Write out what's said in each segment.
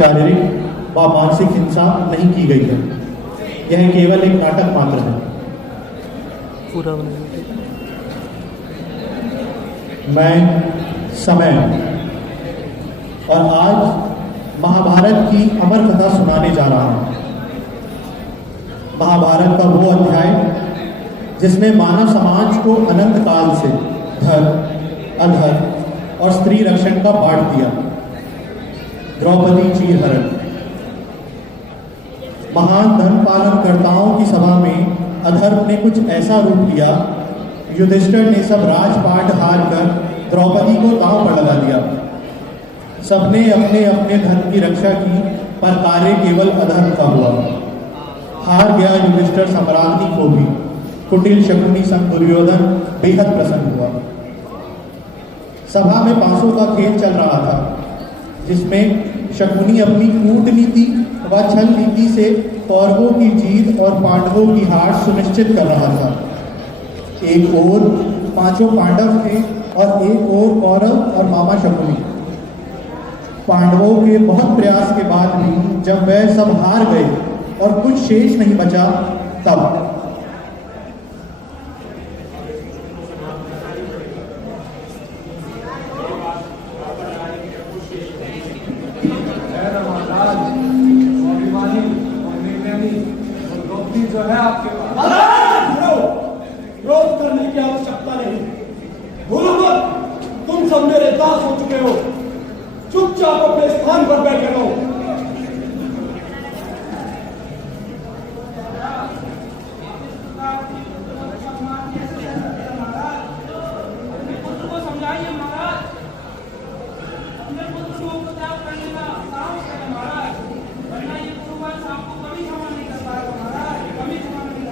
शारीरिक व मानसिक हिंसा नहीं की गई है। यह केवल एक नाटक मात्र है। मैं समय और आज महाभारत की अमर कथा सुनाने जा रहा हूं। महाभारत का वो अध्याय जिसने मानव समाज को अनंत काल से धर्म, अधर्म और स्त्री रक्षण का पाठ दिया। द्रौपदी चीरहरण। महान धर्म पालनकर्ताओं की सभा में अधर्म ने कुछ ऐसा रूप लिया, युधिष्ठिर ने सब राजपाट हार कर द्रौपदी को दांव पर लगा दिया। सबने अपने अपने धर्म की रक्षा की, पर कार्य केवल अधर्म का हुआ। हार गया युधिष्ठिर सम्राज्ञी को भी। कुटिल शकुनी संग दुर्योधन बेहद प्रसन्न हुआ। सभा में पांसों का खेल चल रहा था, जिसमें शकुनी अपनी कूटनीति व छल नीति से कौरवों की जीत और पांडवों की हार सुनिश्चित कर रहा था। एक ओर पांचों पांडव थे और एक ओर कौरव और मामा शकुनी। पांडवों के बहुत प्रयास के बाद भी जब वह सब हार गए और कुछ शेष नहीं बचा, तब जो है आपके पास विरोध करने की आवश्यकता नहीं। भूलो मत, तुम सब मेरे दास हो चुके हो। चुपचाप अपने स्थान पर बैठे रहो।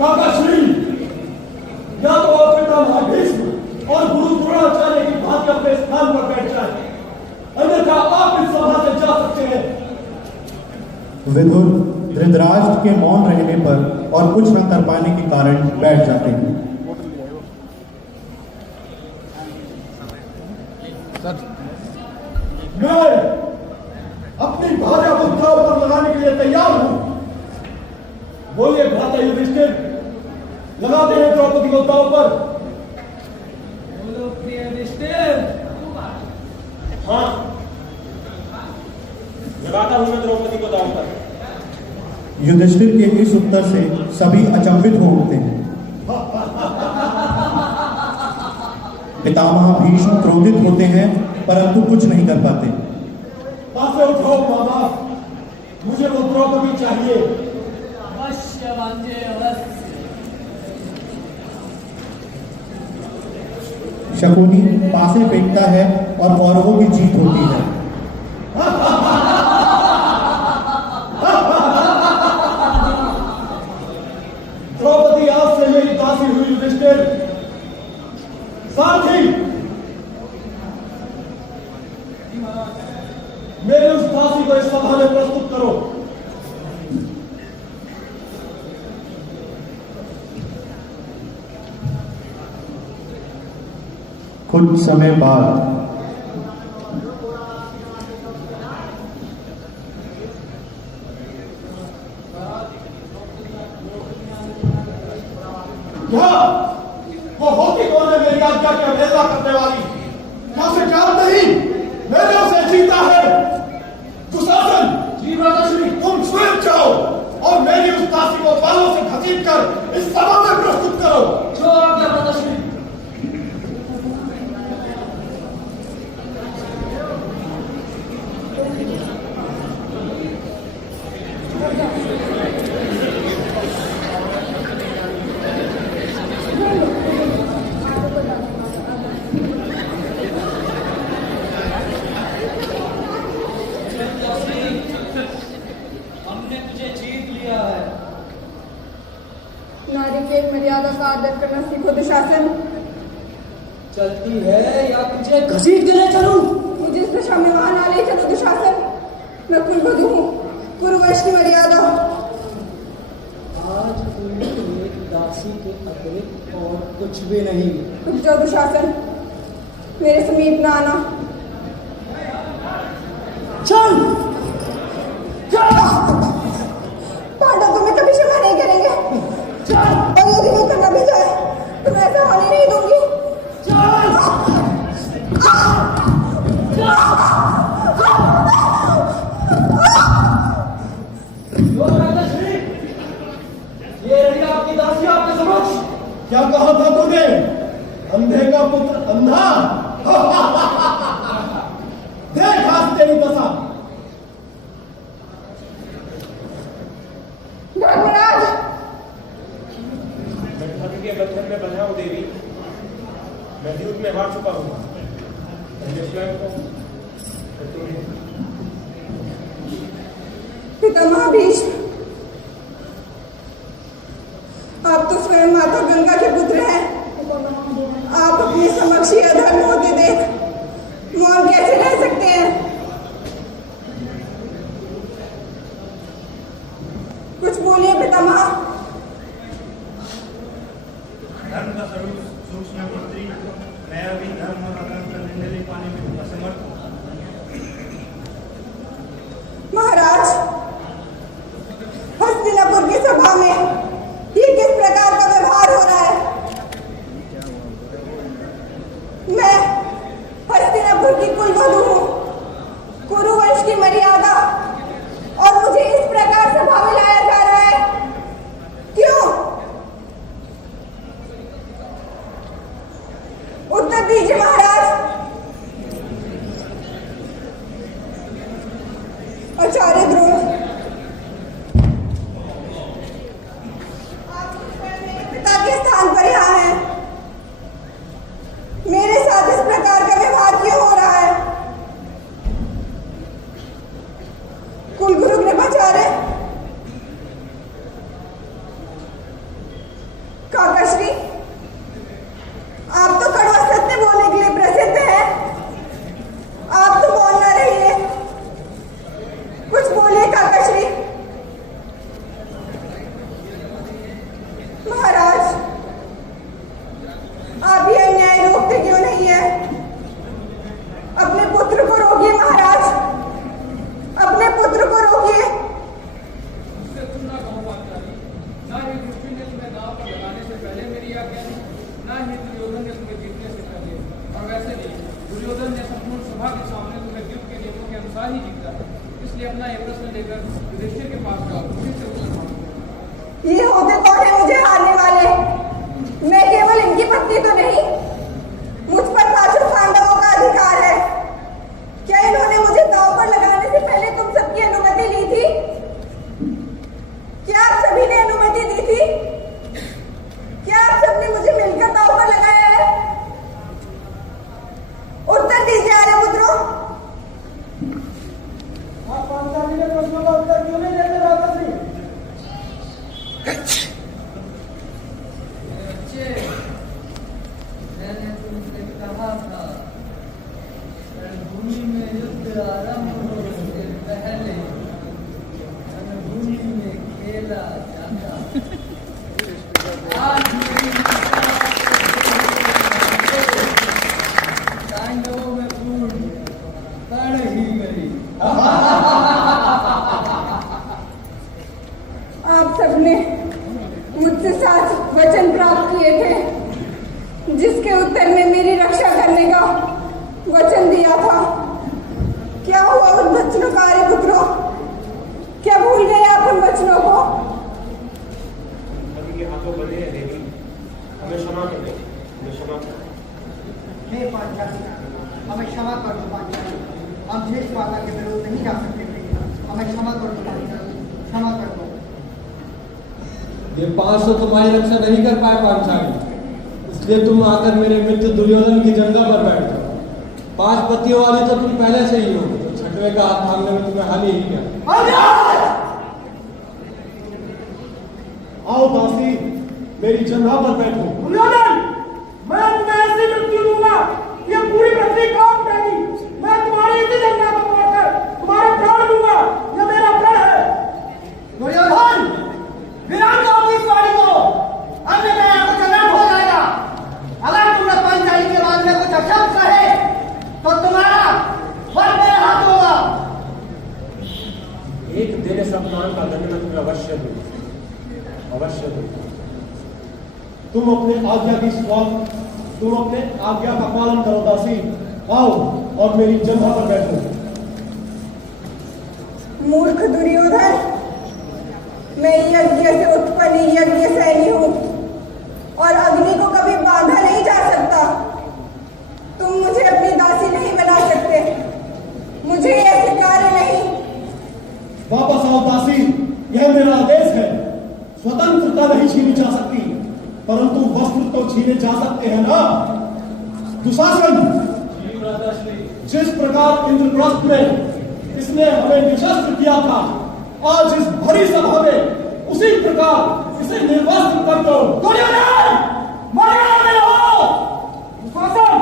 काकाश्री, या तो आप पितामह भीष्म और गुरु द्रोणाचार्य की भांति अपने स्थान पर बैठ जाए, अन्यथा आप इस सभा से जा सकते हैं। विदुर धृतराष्ट्र के मौन रहने पर और कुछ न कर पाने के कारण बैठ जाते हैं। मैं अपनी भार्या मुद्रा पर लगाने के लिए तैयार हूं। बोलिए भ्राता युधिष्ठिर, लगाते हैं द्रौपदी को दांव पर। बोलो प्रिय युधिष्ठिर। हाँ, लगाता हूं मैं द्रौपदी को दांव पर। युधिष्ठिर के इस उत्तर से सभी अचंभित हो उठते हैं। पितामह भीष्म क्रोधित होते हैं, परंतु कुछ नहीं कर पाते। पासे उठाओ मामा, मुझे वो द्रौपदी चाहिए। अवश्य वांजे अवश्य। शकुनी पासे फेंकता है और कौरवों की जीत होती है। द्रौपदी आज से मेरी दासी हुई युधिष्ठिर। साथ ही मेरे उस दासी को इस सभा में प्रस्तुत करो। कुछ समय बाद वो होती कौन है मेरी आज्ञा की अवहेलना करने वाली? क्या से जान नहीं? मैंने उसे जीता है। दुशासन जी भ्राताश्री, तुम स्वयं जाओ और मेरी उस दासी को बालों से घसीट कर इस सभा में प्रस्तुत करो। जो आज्ञा भ्राताश्री। नारी के मर्यादा का आदर करना सीखो दुशासन। चलती है या तुझे घसीट के ले चलूं? मुझे इस दशा में वहां ना ले चलो दुशासन। मैं कुलवधू हूँ, कुरुवंश की मर्यादा हो। आज तुम एक दासी के अतिरिक्त और कुछ भी नहीं। रुक जाओ दुशासन, मेरे समीप ना आना। चल। में बजाओ देवी, मैं युद्ध में हार चुका हूँ, पहले स्वयं को फिर तुम्हें। पितामह भीष्म, आप तो स्वयं माता गंगा के पुत्र हैं। आप अपने समक्ष ये अधर्म होते देख मौन कैसे रह सकते हैं? कुछ बोलिए पितामह। धर्म का स्वरूप सूक्ष्म मंत्री, मैं अभी धर्म और अधर्म का निर्णय ले पाने में असमर्थ हूं। महाराज, हस्तिनापुर की सभा में ये किस प्रकार का व्यवहार हो रहा है? मैं हस्तिनापुर की कुलवधू हूं, कुरुवंश की मर्यादा, और मुझे इस प्रकार सभा में लाया जा रहा है। क्यों? उत्तर दीजिए महाराज। आचार्य द्रोण, आप स्वयं मेरे पिता के स्थान पर यहाँ हैं। मेरे साथ इस प्रकार का व्यवहार क्यों हो रहा है? कुलगुरु कृपाचार्य, काकाश्री, आप तो कड़वा सत्य बोलने के लिए प्रसिद्ध हैं। आप तो मौन न रहिए, कुछ बोलिए काकाश्री। महाराज, आप ये अन्याय रोकते क्यों नहीं है? अपने पुत्र को रोकिए महाराज, अपने पुत्र को रोकिए। उससे तुम ना कहो पांचाली, ना ही दृष्टि ने तुम्हें दांव पर लगाने से पहले मेरी आज्ञा दी, ना ही दुर्योधन ने तुम्हें जीतने से पहले। और वैसे भी दुर्योधन ने संपूर्ण सभा के सामने तुम्हें युद्ध के नियमों के अनुसार ही जीता है। इसलिए अपना ये प्रश्न लेकर युधिष्ठिर के पास जाओ, उसी से उत्तर मांगो। ये होते कौन है मुझे हारने वाले? मैं केवल इनकी पत्नी तो नहीं, मुझ पर पांचों पांडवों का अधिकार है। क्या इन्होंने मुझे दांव पर लगाने से पहले तुम सबकी अनुमति ली थी? क्या आप सभी ने अनुमति दी थी? क्या आप सबने मुझे मिलकर दांव पर लगाया है? उत्तर दीजिए आर्यपुत्रों। आप पांचाली के प्रश्नों का उत्तर क्यों नहीं देते भ्राताश्री? मैंने तुमसे कहा था रणभूमि में युद्ध आरंभ होने से पहले रणभूमि में खेला जाता। आज मेरी पांडवों में पूर्ण बढ़ ही गई। आप सबने मुझसे 7 वचन प्राप्त किए थे, जिसके उत्तर में मेरी रक्षा करने का वचन दिया था। क्या हुआ उन वचनों का आर्यपुत्रों? क्या भूल गए आप उन वचनों को? अभी के हाथों बंधे हैं देवी, हमें क्षमा कर दे, हमें क्षमा कर दे। हे पांचाली, हमें क्षमा कर दो पांचाली, हम शेष माता के विरुद्ध नहीं जा सकते थे, हमें क्षमा कर दो पांचाली, क्षमा कर दो। ये 500 तुम्हारी रक्षा नहीं कर पाए पांचाली, इसलिए तुम आकर मेरे मित्र दुर्योधन की जंगा पर बैठ जाओ। 5 पतियों वाली तो तुम पहले से ही हो, तो 6वें का हाथ थामने में तुम्हें हानि ही क्या। आओ दासी, मेरी जंघा पर बैठो। दुर्योधन, मैं तुम्हें ऐसी मृत्यु दूंगा, ये पूरी पृथ्वी कांप उठेगी। मैं तुम्हारी इसी जंघा पर मारकर तुम्हारे प्राण दूंगा, यह मेरा प्रण है। दुर्योधन, विराम दो अपनी सवारी को, अन्यथा यहाँ कुछ अनर्थ हो जाएगा। अगर तुमने पांचाली के बाद में कुछ अशब्द कहे तो तुम्हारा वन मेरे हाथ होगा। एक दिन इस अपमान का दंड मैं तुम्हें अवश्य दूंगा, अवश्य दूंगा। तुम अपने आज्ञा की तुम अपने आज्ञा का पालन करो दासी। आओ और मेरी जंघा पर बैठो। मूर्ख दुर्योधन, मैं यज्ञ से उत्पन्न यज्ञ सैनी हूं और अग्नि को कभी बांधा नहीं जा सकता। तुम मुझे अपनी दासी नहीं बना सकते, मुझे यह स्वीकार्य नहीं। वापस आओ दासी, यह मेरा आदेश है। स्वतंत्रता नहीं छीनी जा सकती। परंतु वस्त्र तो छीने जा सकते हैं ना। दुशासन, जिस प्रकार इंद्रप्रस्थ में इसने हमें निशस्त्र किया था, आज इस भरी सभा में उसी प्रकार इसे निर्वस्त्र कर दो। दुशासन,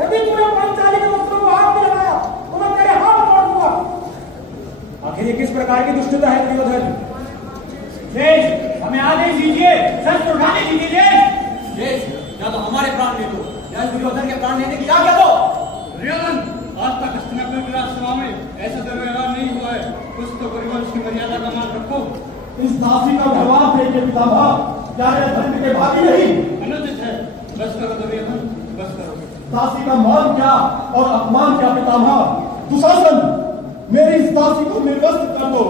यदि तूने पांचाली के वस्त्रों को हाथ में लगाया तो मैं तेरे हाथ तोड़ दूंगा। आखिर ये किस प्रकार की दुष्टता है दुर्योधन? हमें आदेश दीजिए, शस्त्र उठाने दीजिए। या तो हमारे प्राण ले दो या दुर्योधन के प्राण लेने की आज्ञा दो। दुर्योधन, आज तक हस्तिनापुर की राजसभा में ऐसा दुर्व्यवहार नहीं हुआ है। कुछ तो परिवंश की मर्यादा का मान रखो। इस दासी का जवाब देके पितामह, क्या यह धर्म के भागी नहीं? अनुचित है। बस करो दुर्योधन, बस करो। दासी का मान क्या और अपमान क्या पितामह? दुशासन, मेरी इस दासी को निर्वस्त्र कर दो।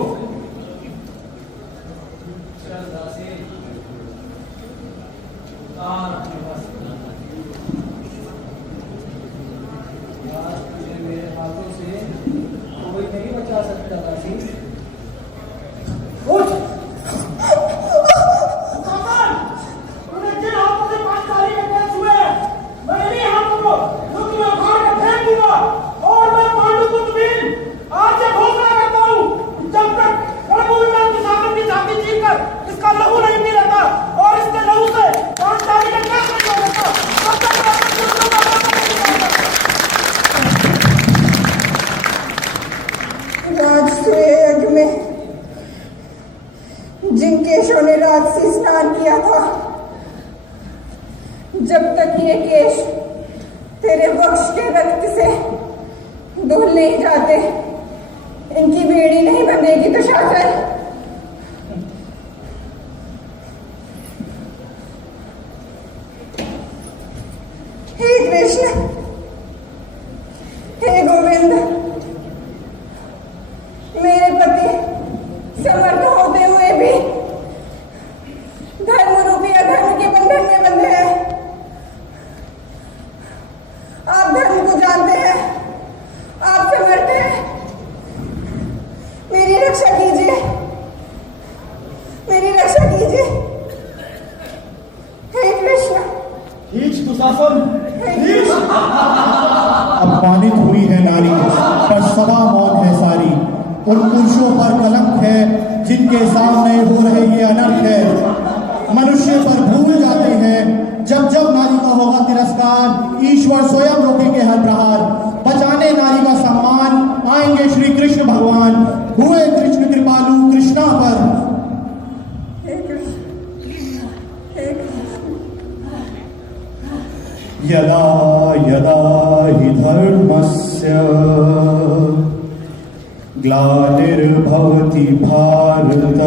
मेरे हाथों से कोई नहीं बचा सकता दासी। उठ! तूने जिन हाथों से पांचाली के पेश हुए हैं, मैं इन्हीं हाथों को तुम्हें उखाड़ कर फेंक दूंगा। और मैं पांडुपुत्र भीम आज से घोषणा करता हूँ, जब तक रणभूमि में दुशासन की छाती चीरकर इसका लहू नहीं पी लेता और इसके लहू से पांचाली का पेश नहीं हो लेता, तब तक मैं अपने दुश्मनों का वापस नहीं जाऊंगा। राजसूय यज्ञ में जिन केशों ने राजसी स्नान किया था, जब तक ये केश तेरे वक्ष के रक्त से धुल नहीं जाते, इनकी बेड़ी नहीं बंधेगी। दुशासन, हे कृष्ण, हे गोविंद, मेरे पति समर्थ होते हुए भी धर्म रूपी अधर्म के बंधन में बंधे हैं। आप धर्म को जानते हैं, आप समर्थ हैं, मेरी रक्षा कीजिए, मेरी रक्षा कीजिए। हे कृष्ण। खींच दुशासन, खींच। अपमानित हुई है नारी, पर सभा मौन है सारी। उन पुरुषों पर कलंक है जिनके सामने हो रहे ये अनर्थ है। मनुष्य पर भूल जाते हैं, जब जब नारी का होगा तिरस्कार, ईश्वर स्वयं रोकेंगे हर प्रहार। बचाने नारी का सम्मान आएंगे श्री कृष्ण भगवान, हुए कृष्ण कृपालु कृष्णा पर। हे कृष्ण, हे कृष्ण। यदा यदा हि धर्मस्य ग्लानिर्भवति भारत,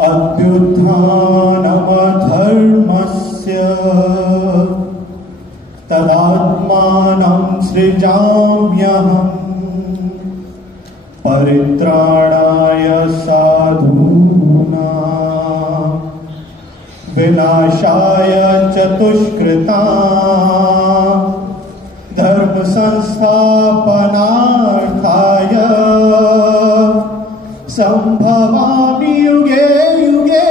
अभ्युत्थानमधर्मस्य तदात्मानं सृजाम्यहम्, परित्राणाय साधूनां विनाशाय च दुष्कृतां, धर्म संस्थापनार्थाय संभवामि युगे युगे।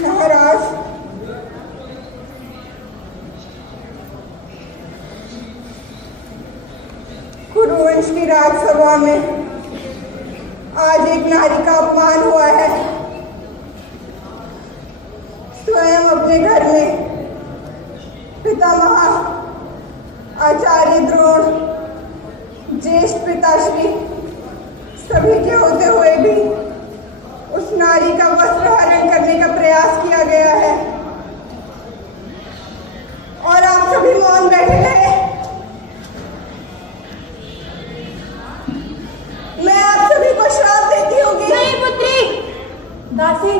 महाराज, कुरुवंश की राजसभा में आज एक नारी का अपमान हुआ है। स्वयं अपने घर में पितामह आचार्य द्रोण, ज्येष्ठ पिताश्री सभी के होते हुए भी उस नारी का वस्त्र हरण करने का प्रयास किया गया है, और आप सभी मौन बैठे रहे। मैं आप सभी को श्राप देती होगी। नहीं पुत्री, दासी,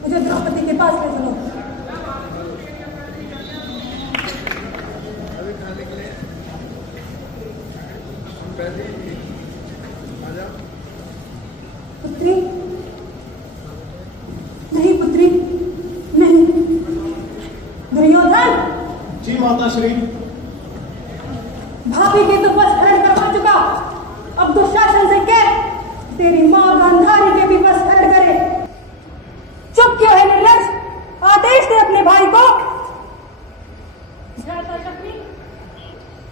मुझे द्रौपदी के पास ले चलो। पुत्री, नहीं पुत्री, नहीं। दुर्योधन, माता श्री। भाभी की तो बस खड़ कर हो चुका, अब दुशासन से कह तेरी माँ गांधारी के भी बस खड़ करे। चुप क्यों है निर्लज, आदेश दे अपने भाई को।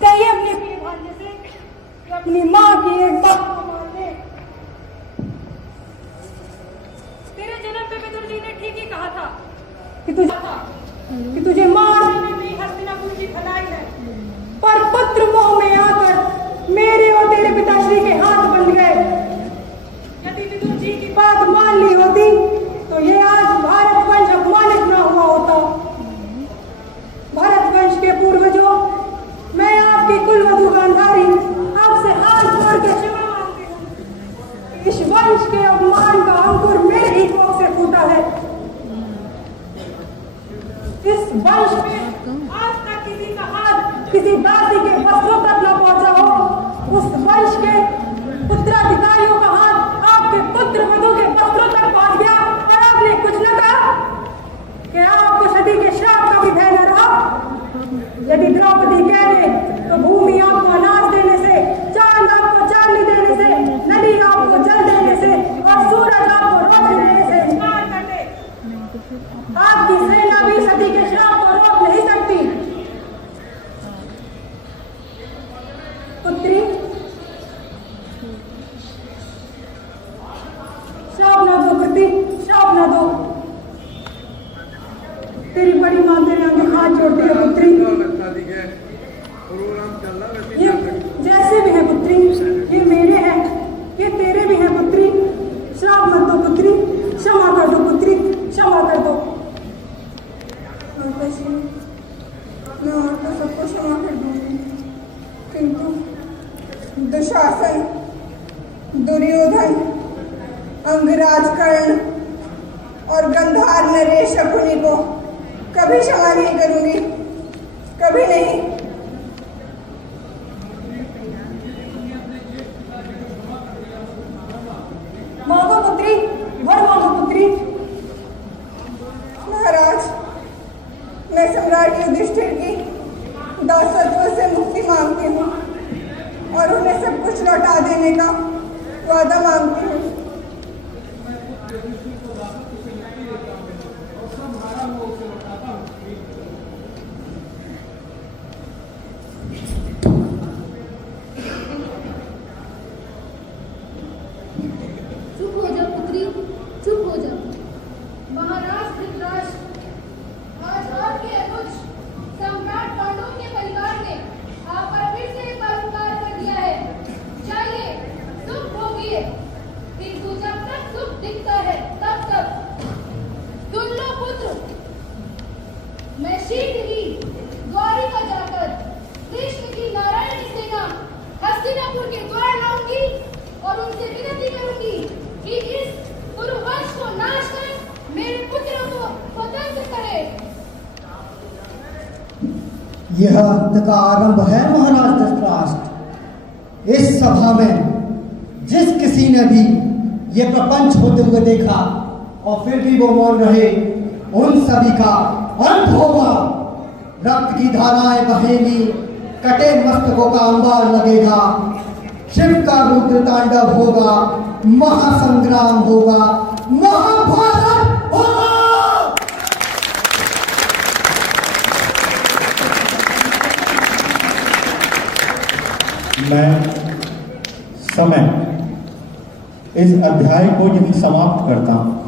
कहिए अपने प्रिय भाग्य से कि अपनी माँ की एक बात को मान ले। तेरे जन्म पे विदुर जी ने ठीक ही कहा था कि तुझे मार देने में हस्तिनापुर की भलाई है, पर पुत्र मोह में आकर मेरे और तेरे पिताश्री के हाथ बंध गए। यदि विदुर जी की बात मान ली होती तो ये आज भारत वंश अपमानित न हुआ होता। भारत वंश के पूर्वजों, मैं आपकी कुलवधू गांधारी आपसे हाथ जोड़ के क्षमा मांगती हूँ। इस वंश के अपमान का अंकुर मेरे ही कोख से फूटा है। इस वंश में आज तक किसी का हाथ किसी दासी के वस्त्रों तक न पहुंचा हो, उस वंश के उत्तराधिकारियों का हाथ आपके पुत्र वधू के वस्त्रों तक पहुंच गया और आपने कुछ न कहा। क्या आपको सती के श्राप का भी भय न रहा? यदि द्रौपदी कह दे तो भूमि आपको अनाज देने से, चांद आपको चांदनी देने से, नदी आपको जल देने से और सूरज आपको रोशनी देने से इनकार कर दे, आपकी सेना भी सती के श्राप को रोक नहीं सकती। पुत्री, श्राप न दो पुत्री, श्राप न दो। तेरी बड़ी मां तेरे आगे हाथ जोड़ती है पुत्री। ये जैसे भी है पुत्री, ये मेरे हैं, ये तेरे भी हैं पुत्री। श्राप मत दो पुत्री, क्षमा कर दो पुत्री, क्षमा कर दो। मैं और तो सबको क्षमा कर दूंगी, किंतु दुशासन, दुर्योधन, अंगराज कर्ण और गंधार नरेश शकुनी को कभी क्षमा नहीं करूंगी, कभी नहीं। मांगो पुत्री, वर मांगो पुत्री। महाराज, मैं सम्राट युधिष्ठिर की दासत्व से मुक्ति मांगती हूँ और उन्हें सब कुछ लौटा देने का वादा मांगती हूँ। चुप हो जा पुत्री, चुप हो जा। महाराज धृतराष्ट्र, आज आपके अबुझ सम्राट पांडवों के परिवार ने आप पर फिर से एक बार उपकार कर दिया है। जाइए, सुख भोगिए, किंतु जब तक सुख दिखता है तब तक सुन लो पुत्र, मैं शीघ्र ही द्वारिका जाकर कृष्ण की नारायणी सेना हस्तिनापुर के द्वार लाऊंगी और उनसे विनती करूंगी कि इस कुरुवंश को नाश कर मेरे पुत्रों को स्वतंत्र करे। यह अंत का आरंभ है महाराज धृतराष्ट्र। इस सभा में जिस किसी ने भी ये प्रपंच होते हुए देखा और फिर भी वो मौन रहे, उन सभी का अंत होगा। रक्त की धाराएं बहेंगी, कटे मस्तकों का अंबार लगेगा, शिव का रुद्र तांडव होगा, महासंग्राम होगा, महाभारत होगा। मैं समय इस अध्याय को यहीं समाप्त करता हूं।